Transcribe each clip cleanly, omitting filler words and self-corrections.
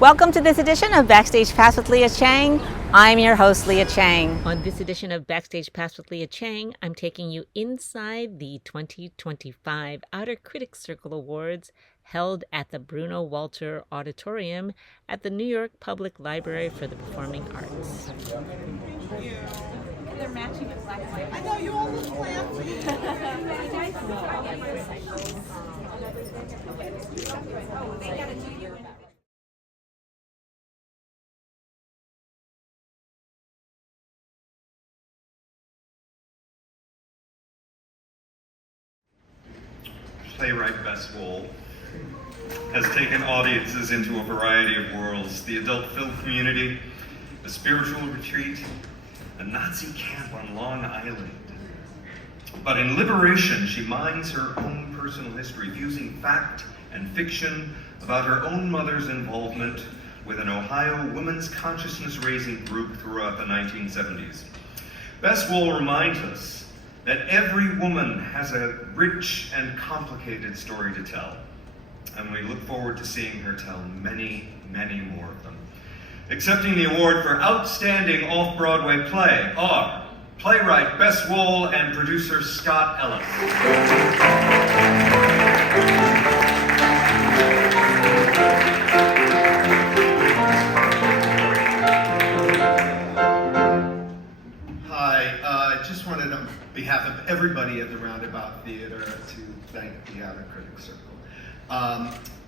Welcome to this edition of Backstage Pass with Leah Chang. I'm your host, Leah Chang. On this edition of Backstage Pass with Leah Chang, I'm taking you inside the 2025 Outer Critics Circle Awards held at the Bruno Walter Auditorium at the New York Public Library for the Performing Arts. They're matching with black and white. I know you all look fancy. Playwright Bess Wohl has taken audiences into a variety of worlds: the adult film community, a spiritual retreat, a Nazi camp on Long Island. But in Liberation, she mines her own personal history, fusing fact and fiction about her own mother's involvement with an Ohio women's consciousness-raising group throughout the 1970s. Bess Wohl reminds us that every woman has a rich and complicated story to tell, and we look forward to seeing her tell many, many more of them. Accepting the award for Outstanding Off-Broadway Play are playwright Bess Wohl and producer Scott Ellis. On behalf of everybody at the Roundabout Theater to thank the Outer Critics Circle.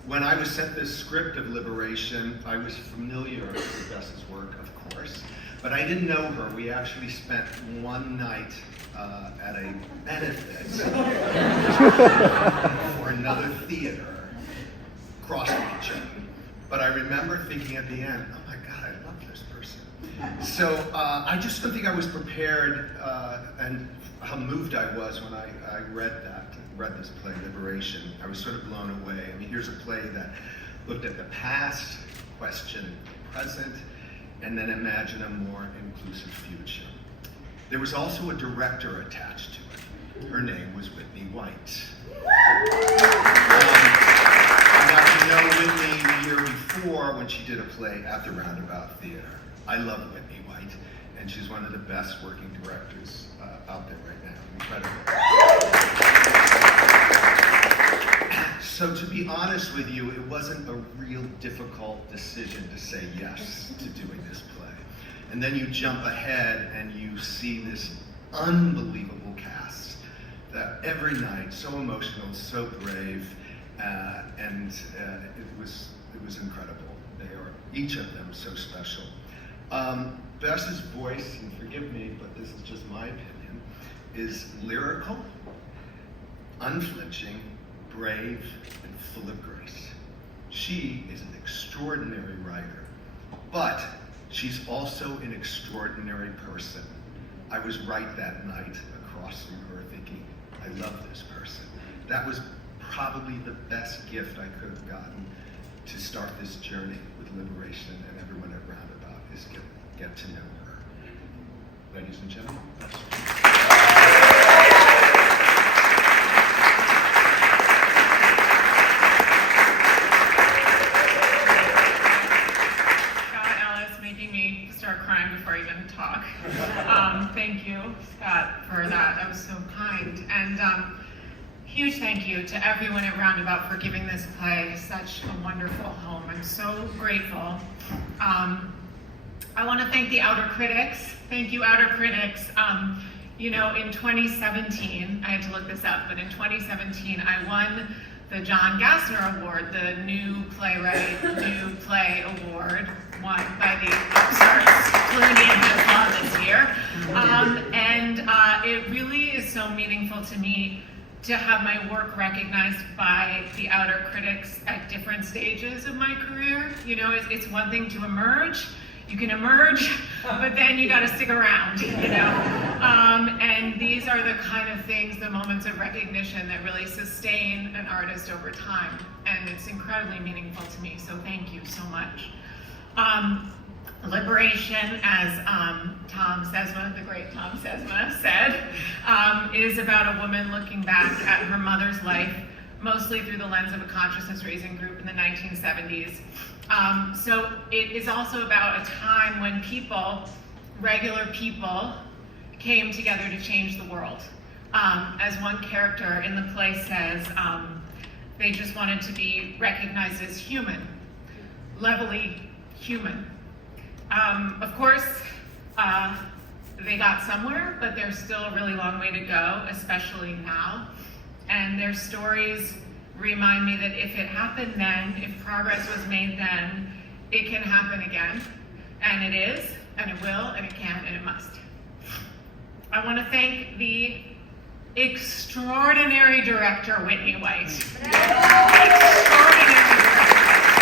When I was sent this script of Liberation, I was familiar with Bess's work, of course, but I didn't know her. We actually spent one night at a benefit for another theater across the kitchen. But I remember thinking at the end, oh my God, I love this person. So I just don't think I was prepared, and how moved I was when I read this play, Liberation. I was sort of blown away. I mean, here's a play that looked at the past, questioned the present, and then imagined a more inclusive future. There was also a director attached to it. Her name was Whitney White. I got to know Whitney the year before when she did a play at the Roundabout Theater. I love Whitney White, and she's one of the best working directors out there right now. Incredible. So to be honest with you, it wasn't a real difficult decision to say yes to doing this play. And then you jump ahead and you see this unbelievable cast that every night, so emotional, so brave, and it was incredible. They are, each of them, so special. Bess's voice, and forgive me, but this is just my opinion, is lyrical, unflinching, brave, and full of grace. She is an extraordinary writer, but she's also an extraordinary person. I was right that night across from her thinking, I love this person. That was probably the best gift I could have gotten to start this journey with Liberation and everyone at Roundabout is get to know her. Ladies and gentlemen, Scott Ellis, making me start crying before I even talk. Thank you, Scott, for that. That was so kind. And huge thank you to everyone at Roundabout for giving this play such a wonderful home. I'm so grateful. I want to thank the Outer Critics. Thank you, Outer Critics. You know, in 2017, I had to look this up, but in 2017, I won the John Gassner Award, the New Playwright, New Play Award, won by the upstarts, Clooney and Bess this year. And it really is so meaningful to me to have my work recognized by the Outer Critics at different stages of my career. You know, it's one thing to emerge. You can emerge, but then you gotta stick around, you know? And these are the kind of things, the moments of recognition that really sustain an artist over time. And it's incredibly meaningful to me, so thank you so much. Liberation, as Tom Sesma, the great Tom Sesma said, is about a woman looking back at her mother's life mostly through the lens of a consciousness-raising group in the 1970s. So it is also about a time when people, regular people, came together to change the world. As one character in the play says, they just wanted to be recognized as human, levelly human. Of course, they got somewhere, but there's still a really long way to go, especially now. And their stories remind me that if it happened then, if progress was made then, it can happen again. And it is, and it will, and it can, and it must. I want to thank the extraordinary director, Whitney White. Extraordinary director.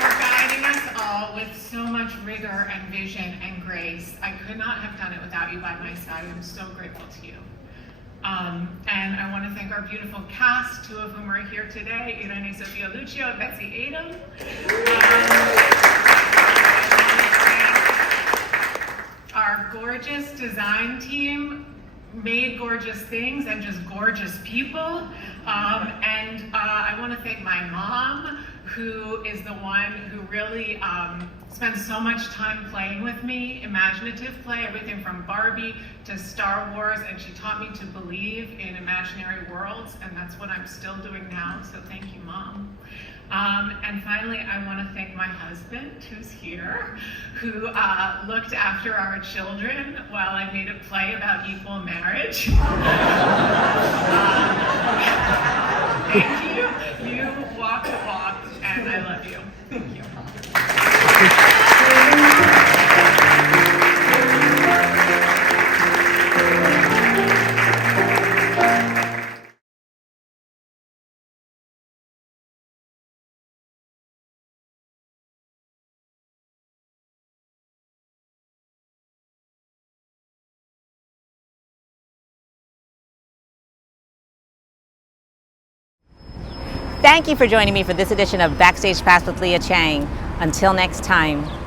For guiding us all with so much rigor and vision and grace. I could not have done it without you by my side. I'm so grateful to you. And I want to thank our beautiful cast, two of whom are here today, Irene Sofia Lucio and Betsy Adam. Our gorgeous design team made gorgeous things and just gorgeous people. I want to thank my mom, who is the one who really spends so much time playing with me, imaginative play, everything from Barbie to Star Wars, and she taught me to believe in imaginary worlds, and that's what I'm still doing now, so thank you, Mom. And finally, I want to thank my husband, who's here, who looked after our children while I made a play about equal marriage. Thank you. You walk the walk, and I love you. Thank you. Thank you for joining me for this edition of Backstage Pass with Leah Chang. Until next time.